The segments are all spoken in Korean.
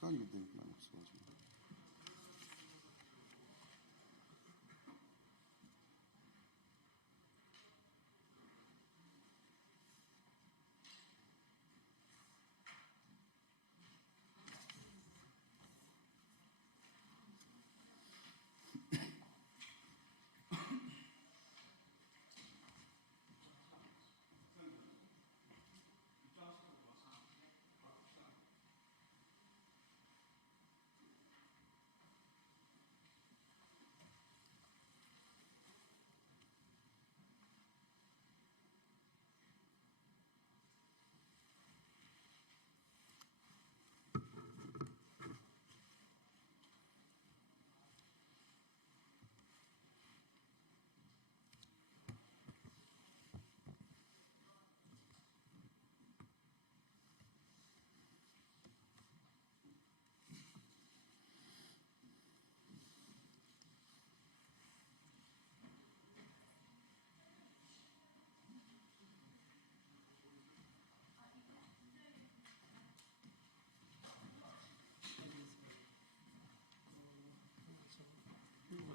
시간이 많이 없어가지고.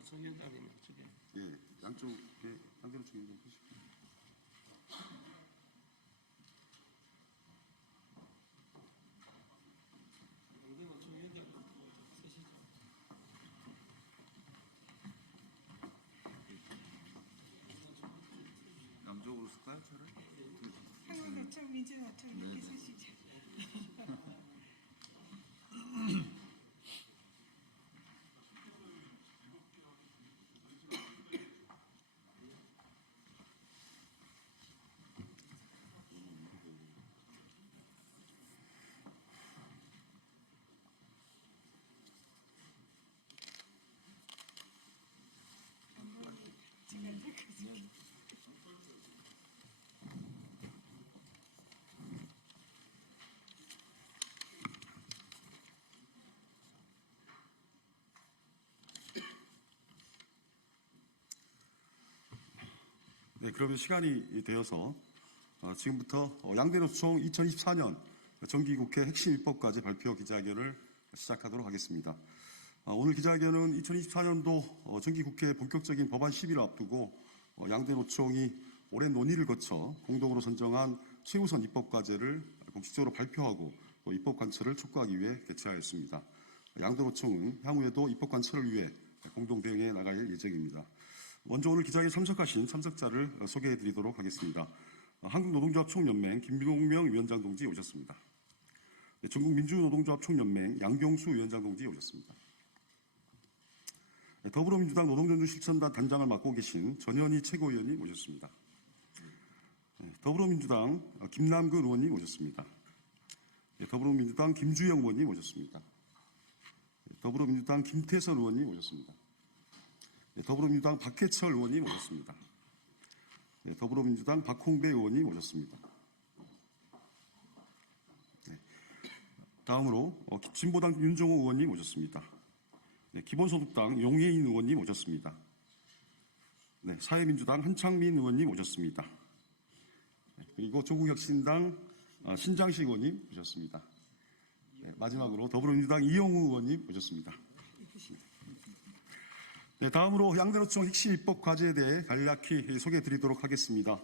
정의당이면 저게. 예, 양쪽에 양대로 쪽에 좀 보십시오. 여기는 정의당 쓰시죠. 양쪽으로 쓸까요, 차를? 한국은 좀 민주노 좀 이렇게 쓰시죠. 지금 네, 그러면 시간이 되어서 지금부터 양대노총 2024년 정기국회 핵심 입법까지 발표 기자회견을 시작하도록 하겠습니다. 오늘 기자회견은 2024년도 정기국회 본격적인 법안 시비를 앞두고 양대노총이 오랜 논의를 거쳐 공동으로 선정한 최우선 입법 과제를 공식적으로 발표하고 또 입법 관철을 촉구하기 위해 개최하였습니다. 양대노총은 향후에도 입법 관철을 위해 공동 대응해 나갈 예정입니다. 먼저 오늘 기자회견 참석하신 참석자를 소개해 드리도록 하겠습니다. 한국노동조합 총연맹 김동명 위원장 동지 오셨습니다. 전국민주노동조합 총연맹 양경수 위원장 동지 오셨습니다. 더불어민주당 노동전투실천단 단장을 맡고 계신 전현희 최고위원님 오셨습니다. 더불어민주당 김남근 의원님 오셨습니다. 더불어민주당 김주영 의원님 오셨습니다. 더불어민주당 김태선 의원님 오셨습니다. 더불어민주당 박해철 의원님 오셨습니다. 더불어민주당 박홍배 의원님 오셨습니다. 다음으로 진보당 윤종호 의원님 오셨습니다. 기본소득당 용혜인 의원님 오셨습니다. 사회민주당 한창민 의원님 오셨습니다. 그리고 조국혁신당 신장식 의원님 오셨습니다. 마지막으로 더불어민주당 이영우 의원님 오셨습니다. 다음으로 양대노총 핵심 입법 과제에 대해 간략히 소개해 드리도록 하겠습니다.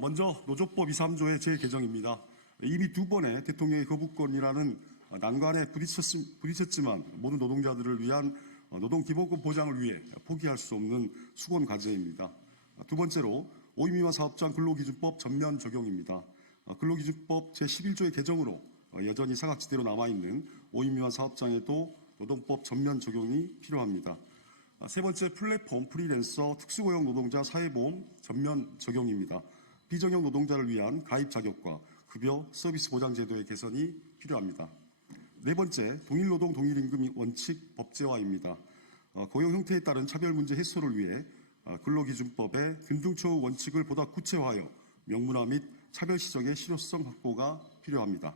먼저 노조법 2, 3조의 재개정입니다. 이미 두 번의 대통령의 거부권이라는 난관에 부딪혔지만 모든 노동자들을 위한 노동기본권 보장을 위해 포기할 수 없는 수건 과제입니다. 두 번째로 5인 미만 사업장 근로기준법 전면 적용입니다. 근로기준법 제11조의 개정으로 여전히 사각지대로 남아있는 5인 미만 사업장에도 노동법 전면 적용이 필요합니다. 세 번째, 플랫폼, 프리랜서, 특수고용 노동자 사회보험 전면 적용입니다. 비정형 노동자를 위한 가입 자격과 급여, 서비스 보장 제도의 개선이 필요합니다. 네 번째, 동일노동 동일임금 원칙 법제화입니다. 고용 형태에 따른 차별 문제 해소를 위해 근로기준법의 균등처우 원칙을 보다 구체화하여 명문화 및 차별 시정의 실효성 확보가 필요합니다.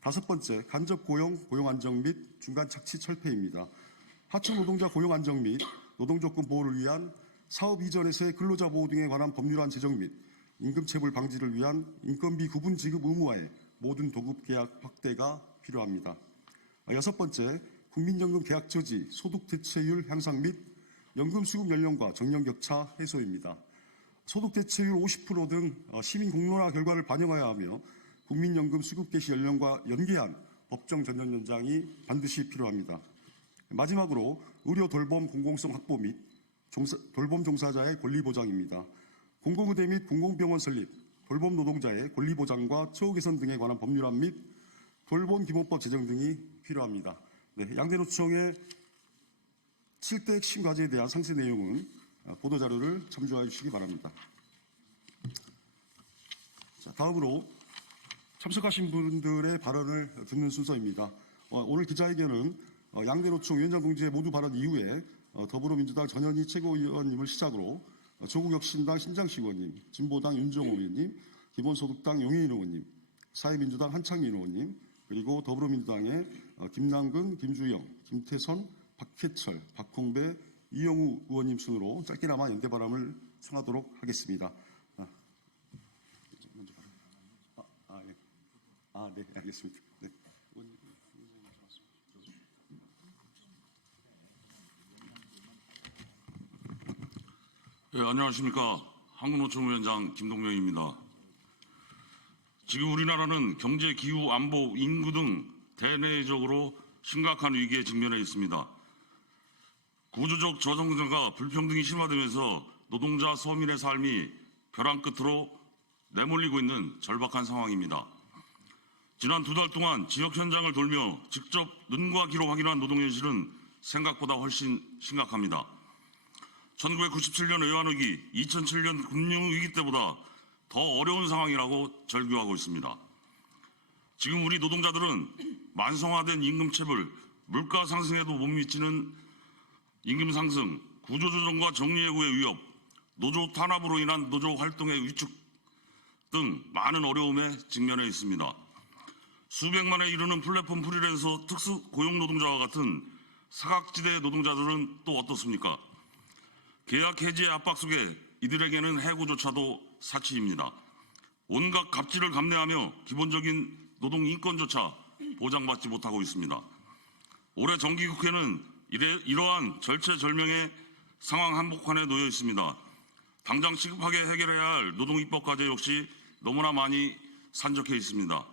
다섯 번째, 간접고용, 고용안정 및 중간착취 철폐입니다. 하청 노동자 고용 안정 및 노동조건 보호를 위한 사업 이전에서의 근로자 보호 등에 관한 법률안 제정 및 임금체불 방지를 위한 인건비 구분 지급 의무화의 모든 도급 계약 확대가 필요합니다. 여섯 번째, 국민연금 계약 저지, 소득 대체율 향상 및 연금 수급 연령과 정년 격차 해소입니다. 소득 대체율 50% 등 시민 공론화 결과를 반영해야 하며 국민연금 수급 개시 연령과 연계한 법정 전년 연장이 반드시 필요합니다. 마지막으로 의료 돌봄 공공성 확보 및 돌봄 종사자의 권리 보장입니다. 공공의대 및 공공병원 설립, 돌봄 노동자의 권리 보장과 처우 개선 등에 관한 법률안 및 돌봄 기본법 제정 등이 필요합니다. 네, 양대노총의 7대 핵심 과제에 대한 상세 내용은 보도자료를 참조해 주시기 바랍니다. 자, 다음으로 참석하신 분들의 발언을 듣는 순서입니다. 오늘 기자회견은 양대노총 위원장 동지의 모두 발언 이후에 더불어민주당 전현희 최고위원님을 시작으로 조국혁신당 신장식 의원님, 진보당 윤정호 의원님, 기본소득당 용혜인 의원님, 사회민주당 한창민 의원님, 그리고 더불어민주당의 김남근, 김주영, 김태선, 박해철, 박홍배, 이영우 의원님 순으로 짧게나마 연대 발언을 청하도록 하겠습니다. 네, 알겠습니다. 네. 네, 안녕하십니까. 한국노총위원장 김동명입니다. 지금 우리나라는 경제, 기후, 안보, 인구 등 대내적으로 심각한 위기에 직면해 있습니다. 구조적 저성장과 불평등이 심화되면서 노동자, 서민의 삶이 벼랑 끝으로 내몰리고 있는 절박한 상황입니다. 지난 2달 동안 지역 현장을 돌며 직접 눈과 귀로 확인한 노동 현실은 생각보다 훨씬 심각합니다. 1997년 외환위기, 2007년 금융위기 때보다 더 어려운 상황이라고 절규하고 있습니다. 지금 우리 노동자들은 만성화된 임금체불, 물가 상승에도 못 미치는 임금 상승, 구조조정과 정리해고의 위협, 노조 탄압으로 인한 노조 활동의 위축 등 많은 어려움에 직면해 있습니다. 수백만에 이르는 플랫폼 프리랜서 특수 고용 노동자와 같은 사각지대 노동자들은 또 어떻습니까? 계약 해지의 압박 속에 이들에게는 해고조차도 사치입니다. 온갖 갑질을 감내하며 기본적인 노동 인권조차 보장받지 못하고 있습니다. 올해 정기국회는 이러한 절체절명의 상황 한복판에 놓여 있습니다. 당장 시급하게 해결해야 할 노동입법 과제 역시 너무나 많이 산적해 있습니다.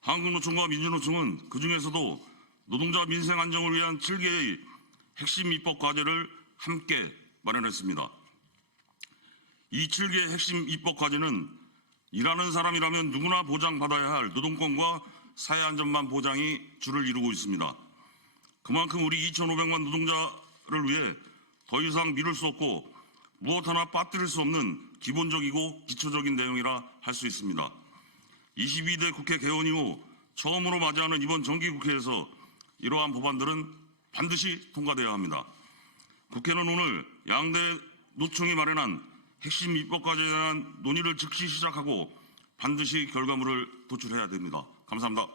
한국노총과 민주노총은 그중에서도 노동자 민생 안정을 위한 7개의 핵심 입법 과제를 함께 마련했습니다. 이 7개의 핵심 입법 과제는 일하는 사람이라면 누구나 보장받아야 할 노동권과 사회안전망 보장이 주를 이루고 있습니다. 그만큼 우리 2,500만 노동자를 위해 더 이상 미룰 수 없고 무엇 하나 빠뜨릴 수 없는 기본적이고 기초적인 내용이라 할 수 있습니다. 22대 국회 개원 이후 처음으로 맞이하는 이번 정기국회에서 이러한 법안들은 반드시 통과되어야 합니다. 국회는 오늘 양대 노총이 마련한 핵심 입법 과제에 대한 논의를 즉시 시작하고 반드시 결과물을 도출해야 됩니다. 감사합니다.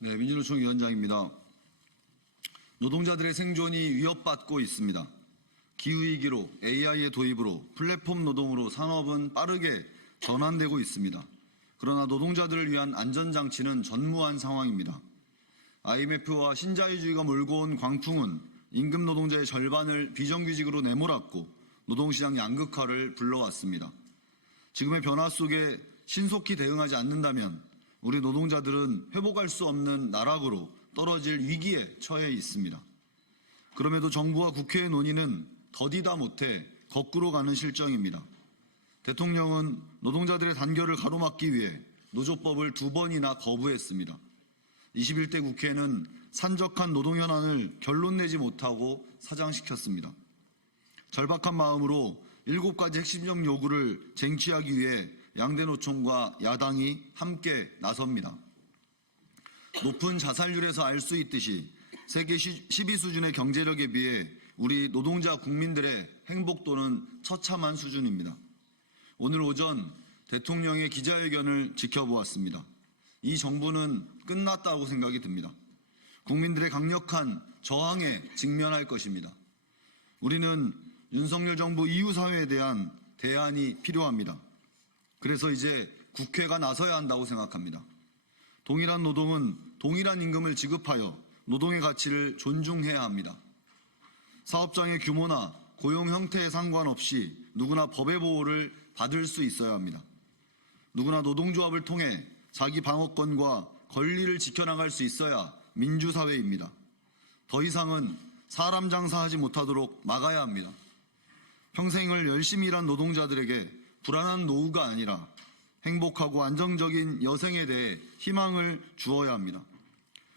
네, 민주노총 위원장입니다. 노동자들의 생존이 위협받고 있습니다. 기후위기로 AI의 도입으로 플랫폼 노동으로 산업은 빠르게 전환되고 있습니다. 그러나 노동자들을 위한 안전장치는 전무한 상황입니다. IMF와 신자유주의가 몰고 온 광풍은 임금 노동자의 절반을 비정규직으로 내몰았고 노동시장 양극화를 불러왔습니다. 지금의 변화 속에 신속히 대응하지 않는다면 우리 노동자들은 회복할 수 없는 나락으로 떨어질 위기에 처해 있습니다. 그럼에도 정부와 국회의 논의는 더디다 못해 거꾸로 가는 실정입니다. 대통령은 노동자들의 단결을 가로막기 위해 노조법을 2번이나 거부했습니다. 21대 국회는 산적한 노동현안을 결론 내지 못하고 사장시켰습니다. 절박한 마음으로 7가지 핵심적 요구를 쟁취하기 위해 양대노총과 야당이 함께 나섭니다. 높은 자살률에서 알 수 있듯이 세계 10위 수준의 경제력에 비해 우리 노동자 국민들의 행복도는 처참한 수준입니다. 오늘 오전 대통령의 기자회견을 지켜보았습니다. 이 정부는 끝났다고 생각이 듭니다. 국민들의 강력한 저항에 직면할 것입니다. 우리는 윤석열 정부 이후 사회에 대한 대안이 필요합니다. 그래서 이제 국회가 나서야 한다고 생각합니다. 동일한 노동은 동일한 임금을 지급하여 노동의 가치를 존중해야 합니다. 사업장의 규모나 고용 형태에 상관없이 누구나 법의 보호를 받을 수 있어야 합니다. 누구나 노동조합을 통해 자기 방어권과 권리를 지켜나갈 수 있어야 민주사회입니다. 더 이상은 사람 장사하지 못하도록 막아야 합니다. 평생을 열심히 일한 노동자들에게 불안한 노후가 아니라 행복하고 안정적인 여생에 대해 희망을 주어야 합니다.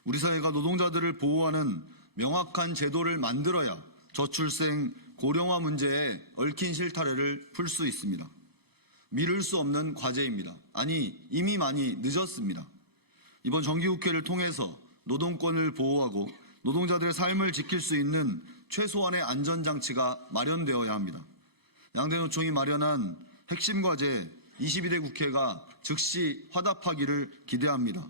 우리 사회가 노동자들을 보호하는 명확한 제도를 만들어야 저출생, 고령화 문제에 얽힌 실타래를 풀 수 있습니다. 미룰 수 없는 과제입니다. 아니, 이미 많이 늦었습니다. 이번 정기국회를 통해서 노동권을 보호하고 노동자들의 삶을 지킬 수 있는 최소한의 안전장치가 마련되어야 합니다. 양대 노총이 마련한 핵심 과제 22대 국회가 즉시 화답하기를 기대합니다.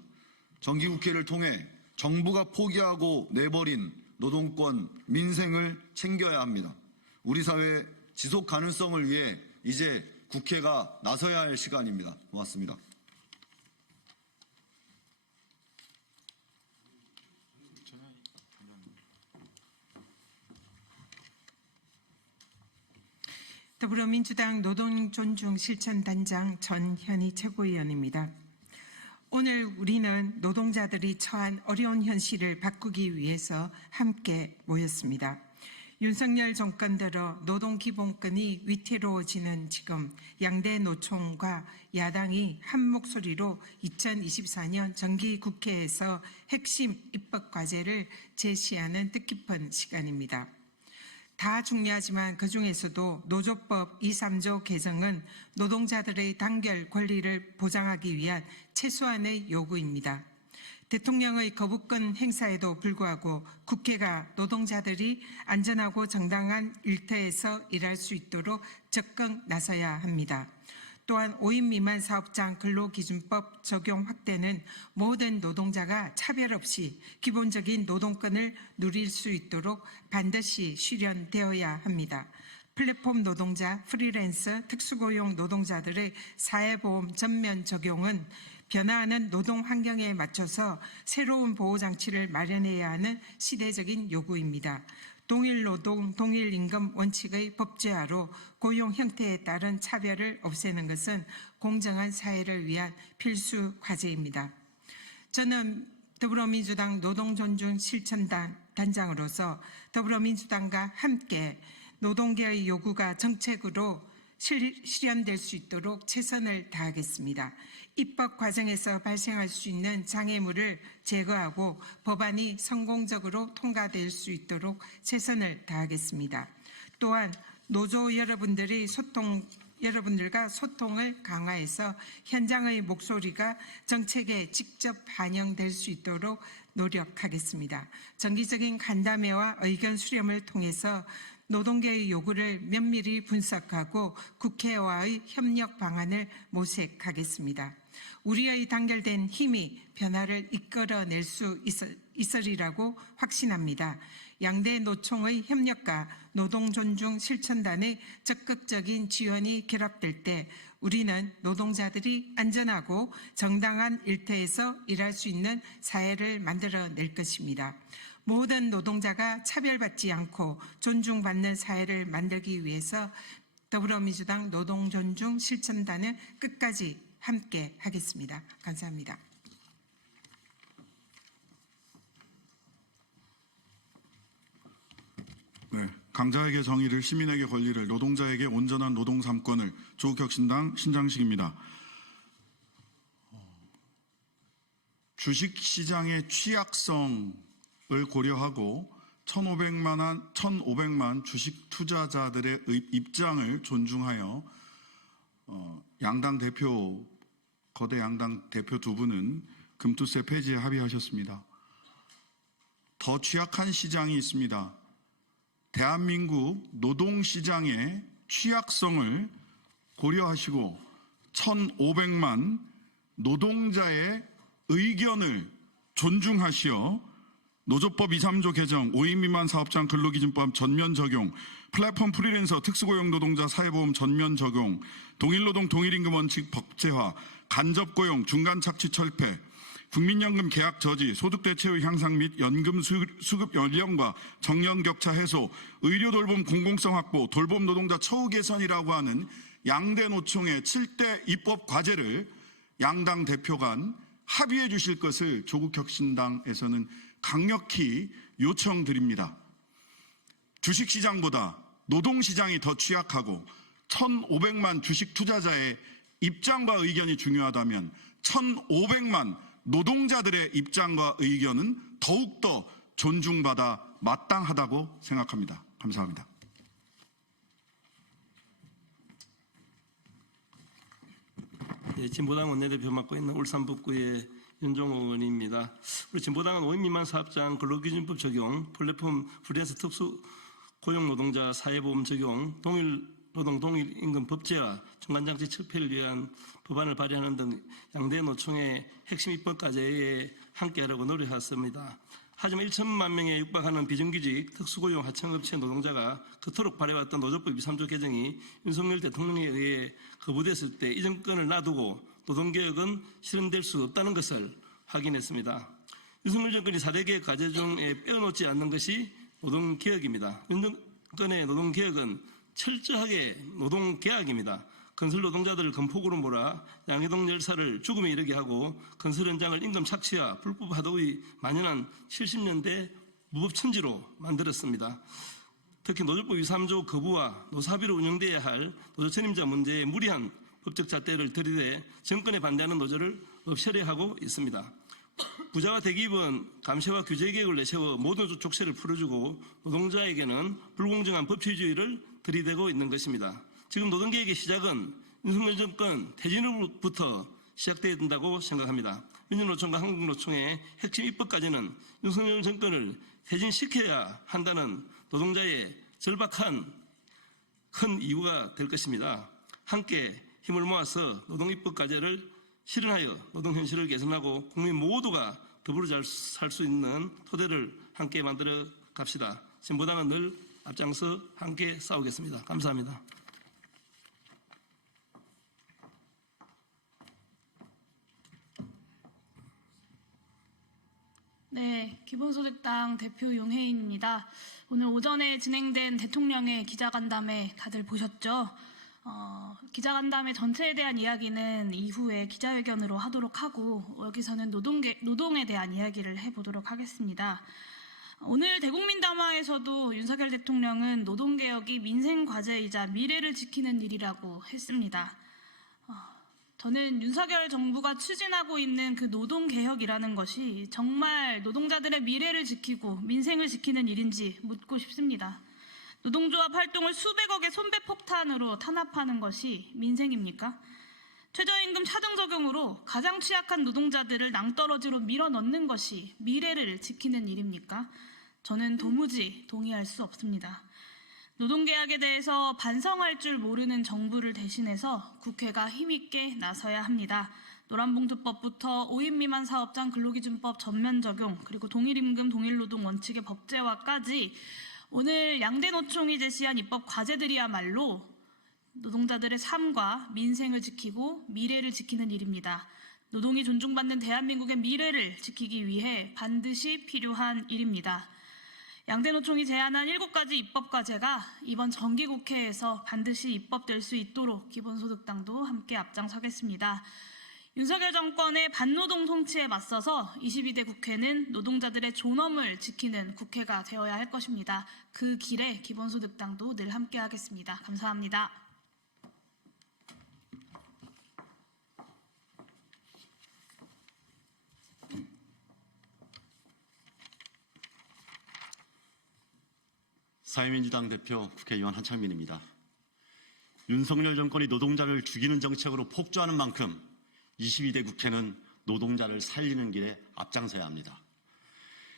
정기국회를 통해 정부가 포기하고 내버린 노동권, 민생을 챙겨야 합니다. 우리 사회 지속 가능성을 위해 이제 국회가 나서야 할 시간입니다. 고맙습니다. 더불어민주당 노동존중실천단장 전현희 최고위원입니다. 오늘 우리는 노동자들이 처한 어려운 현실을 바꾸기 위해서 함께 모였습니다. 윤석열 정권 들어 노동기본권이 위태로워지는 지금 양대 노총과 야당이 한 목소리로 2024년 정기국회에서 핵심 입법과제를 제시하는 뜻깊은 시간입니다. 다 중요하지만 그중에서도 노조법 2, 3조 개정은 노동자들의 단결 권리를 보장하기 위한 최소한의 요구입니다. 대통령의 거부권 행사에도 불구하고 국회가 노동자들이 안전하고 정당한 일터에서 일할 수 있도록 적극 나서야 합니다. 또한 5인 미만 사업장 근로기준법 적용 확대는 모든 노동자가 차별 없이 기본적인 노동권을 누릴 수 있도록 반드시 실현되어야 합니다. 플랫폼 노동자, 프리랜서, 특수고용 노동자들의 사회보험 전면 적용은 변화하는 노동 환경에 맞춰서 새로운 보호장치를 마련해야 하는 시대적인 요구입니다. 동일 노동, 동일 임금 원칙의 법제화로 고용 형태에 따른 차별을 없애는 것은 공정한 사회를 위한 필수 과제입니다. 저는 더불어민주당 노동존중실천단장으로서 더불어민주당과 함께 노동계의 요구가 정책으로 실현될 수 있도록 최선을 다하겠습니다. 입법 과정에서 발생할 수 있는 장애물을 제거하고 법안이 성공적으로 통과될 수 있도록 최선을 다하겠습니다. 또한 노조 여러분들과 소통을 강화해서 현장의 목소리가 정책에 직접 반영될 수 있도록 노력하겠습니다. 정기적인 간담회와 의견 수렴을 통해서 노동계의 요구를 면밀히 분석하고 국회와의 협력 방안을 모색하겠습니다. 우리의 단결된 힘이 변화를 이끌어낼 수 있으리라고 확신합니다. 양대 노총의 협력과 노동존중실천단의 적극적인 지원이 결합될 때 우리는 노동자들이 안전하고 정당한 일터에서 일할 수 있는 사회를 만들어낼 것입니다. 모든 노동자가 차별받지 않고 존중받는 사회를 만들기 위해서 더불어민주당 노동존중실천단은 끝까지 함께 하겠습니다. 감사합니다. 네, 강자에게 정의를, 시민에게 권리를, 노동자에게 온전한 노동 3권을 조국혁신당 신장식입니다. 주식시장의 취약성을 고려하고 1,500만 주식 투자자들의 입장을 존중하여 거대 양당 대표 두 분은 금투세 폐지에 합의하셨습니다. 더 취약한 시장이 있습니다. 대한민국 노동시장의 취약성을 고려하시고 1,500만 노동자의 의견을 존중하시어 노조법 2, 3조 개정, 5인 미만 사업장 근로기준법 전면 적용, 플랫폼 프리랜서 특수고용 노동자 사회보험 전면 적용, 동일노동 동일임금 원칙 법제화, 간접고용 중간 착취 철폐, 국민연금 계약 저지, 소득대체율 향상 및 연금 수급 연령과 정년 격차 해소, 의료 돌봄 공공성 확보, 돌봄 노동자 처우 개선이라고 하는 양대 노총의 7대 입법 과제를 양당 대표 간 합의해 주실 것을 조국혁신당에서는 강력히 요청드립니다. 주식시장보다 노동시장이 더 취약하고 1,500만 주식 투자자의 입장과 의견이 중요하다면 1,500만 노동자들의 입장과 의견은 더욱더 존중받아 마땅하다고 생각합니다. 감사합니다. 네, 진보당 원내대표 맡고 있는 울산 북구의 윤종호 의원입니다. 우리 진보당은 5인 미만 사업장 근로기준법 적용, 플랫폼 프리랜서 특수 고용 노동자 사회보험 적용, 동일노동 동일임금 법제화, 중간장치 철폐를 위한 법안을 발의하는 등 양대 노총의 핵심 입법 과제에 함께하려고 노력했습니다. 하지만 1천만 명에 육박하는 비정규직 특수고용 하청업체 노동자가 그토록 바래왔던 노조법 2, 3조 개정이 윤석열 대통령에 의해 거부됐을 때 이 정권을 놔두고 노동개혁은 실현될 수 없다는 것을 확인했습니다. 윤석열 정권이 4대 개혁 과제 중에 빼어놓지 않는 것이 노동개혁입니다. 윤 정권의 노동개혁은 철저하게 노동계약입니다. 건설 노동자들을 건폭으로 몰아 양해동 열사를 죽음에 이르게 하고 건설 현장을 임금 착취와 불법 하도의 만연한 70년대 무법천지로 만들었습니다. 특히 노조법 2, 3조 거부와 노사비로 운영돼야 할 노조 전임자 문제에 무리한 법적 잣대를 들이대 정권에 반대하는 노조를 없애려하고 있습니다. 부자와 대기업은 감세와 규제 개혁을 내세워 모든 족쇄를 풀어주고 노동자에게는 불공정한 법치주의를 들이대고 있는 것입니다. 지금 노동개혁의 시작은 윤석열 정권 퇴진으로부터 시작되어야 된다고 생각합니다. 민주노총과 한국노총의 핵심 입법까지는 윤석열 정권을 퇴진시켜야 한다는 노동자의 절박한 큰 이유가 될 것입니다. 함께 힘을 모아서 노동입법 과제를 실현하여 노동 현실을 개선하고 국민 모두가 더불어 잘 살 수 있는 토대를 함께 만들어 갑시다. 진보당은 늘 앞장서 함께 싸우겠습니다. 감사합니다. 네, 기본소득당 대표 용혜인입니다. 오늘 오전에 진행된 대통령의 기자간담회 다들 보셨죠? 기자간담회 전체에 대한 이야기는 이후에 기자회견으로 하도록 하고 여기서는 노동에 대한 이야기를 해보도록 하겠습니다. 오늘 대국민 담화에서도 윤석열 대통령은 노동개혁이 민생과제이자 미래를 지키는 일이라고 했습니다. 저는 윤석열 정부가 추진하고 있는 그 노동개혁이라는 것이 정말 노동자들의 미래를 지키고 민생을 지키는 일인지 묻고 싶습니다. 노동조합 활동을 수백억의 손배폭탄으로 탄압하는 것이 민생입니까? 최저임금 차등 적용으로 가장 취약한 노동자들을 낭떠러지로 밀어넣는 것이 미래를 지키는 일입니까? 저는 도무지 동의할 수 없습니다. 노동계약에 대해서 반성할 줄 모르는 정부를 대신해서 국회가 힘있게 나서야 합니다. 노란봉투법부터 5인 미만 사업장 근로기준법 전면 적용, 그리고 동일임금 동일노동 원칙의 법제화까지 오늘 양대 노총이 제시한 입법 과제들이야말로 노동자들의 삶과 민생을 지키고 미래를 지키는 일입니다. 노동이 존중받는 대한민국의 미래를 지키기 위해 반드시 필요한 일입니다. 양대 노총이 제안한 7가지 입법 과제가 이번 정기국회에서 반드시 입법될 수 있도록 기본소득당도 함께 앞장서겠습니다. 윤석열 정권의 반노동 통치에 맞서서 22대 국회는 노동자들의 존엄을 지키는 국회가 되어야 할 것입니다. 그 길에 기본소득당도 늘 함께하겠습니다. 감사합니다. 사회민주당 대표 국회의원 한창민입니다. 윤석열 정권이 노동자를 죽이는 정책으로 폭주하는 만큼 22대 국회는 노동자를 살리는 길에 앞장서야 합니다.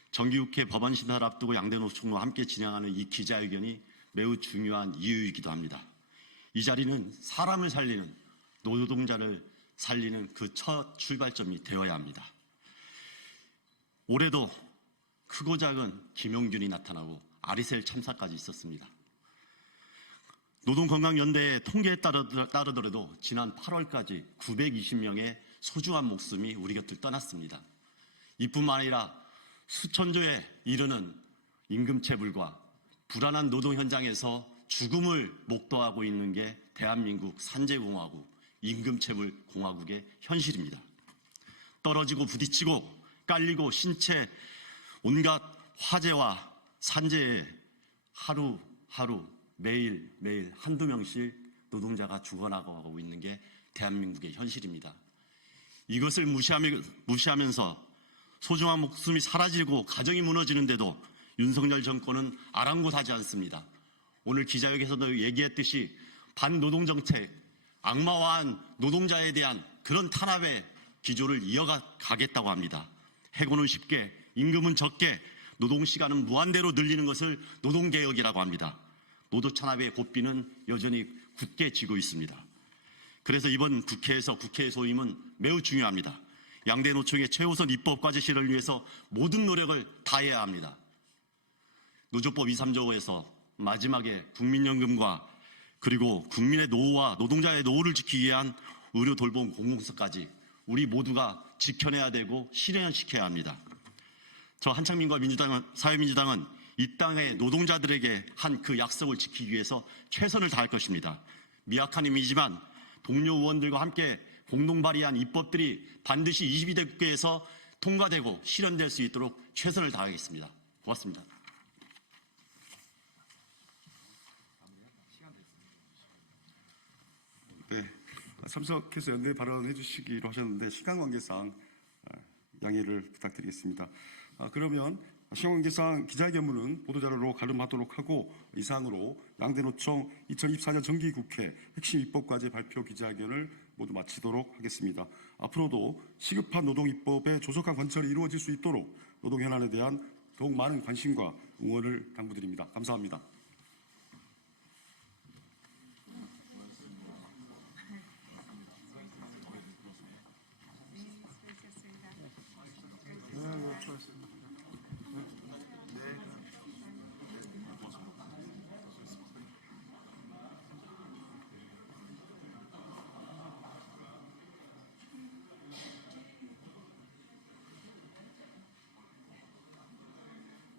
정기국회 법안 심사를 앞두고 양대 노총과 함께 진행하는 이 기자회견이 매우 중요한 이유이기도 합니다. 이 자리는 사람을 살리는, 노동자를 살리는 그 첫 출발점이 되어야 합니다. 올해도 크고 작은 김용균이 나타나고 아리셀 참사까지 있었습니다. 노동건강연대의 통계에 따르더라도 지난 8월까지 920명의 소중한 목숨이 우리 곁을 떠났습니다. 이뿐만 아니라 수천조에 이르는 임금체불과 불안한 노동 현장에서 죽음을 목도하고 있는 게 대한민국 산재공화국, 임금체불 공화국의 현실입니다. 떨어지고 부딪히고 깔리고 신체 온갖 화재와 산재에 하루하루 매일 한두 명씩 노동자가 죽어나가고 있는 게 대한민국의 현실입니다. 이것을 무시하면서 소중한 목숨이 사라지고 가정이 무너지는데도 윤석열 정권은 아랑곳하지 않습니다. 오늘 기자회견에서도 얘기했듯이 반노동정책, 악마화한 노동자에 대한 그런 탄압의 기조를 이어가겠다고 합니다. 해고는 쉽게, 임금은 적게, 노동시간은 무한대로 늘리는 것을 노동개혁이라고 합니다. 노조탄압의 고삐는 여전히 굳게 쥐고 있습니다. 그래서 이번 국회에서 국회의 소임은 매우 중요합니다. 양대 노총의 최우선 입법 과제 실현을 위해서 모든 노력을 다해야 합니다. 노조법 2, 3조에서 마지막에 국민연금과 그리고 국민의 노후와 노동자의 노후를 지키기 위한 의료 돌봄 공공성까지 우리 모두가 지켜내야 되고 실현시켜야 합니다. 저 한창민과 사회민주당은 이 땅의 노동자들에게 한 그 약속을 지키기 위해서 최선을 다할 것입니다. 미약한 힘이지만 동료 의원들과 함께 공동 발의한 입법들이 반드시 22대 국회에서 통과되고 실현될 수 있도록 최선을 다하겠습니다. 고맙습니다. 네, 참석해서 연대 발언해 주시기로 하셨는데 시간 관계상 양해를 부탁드리겠습니다. 그러면 시간 관계상 기자회견문은 보도자료로 가름하도록 하고 이상으로 양대노총 2024년 정기국회 핵심 입법과제 발표 기자회견을 모두 마치도록 하겠습니다. 앞으로도 시급한 노동입법의 조속한 관철이 이루어질 수 있도록 노동 현안에 대한 더욱 많은 관심과 응원을 당부드립니다. 감사합니다.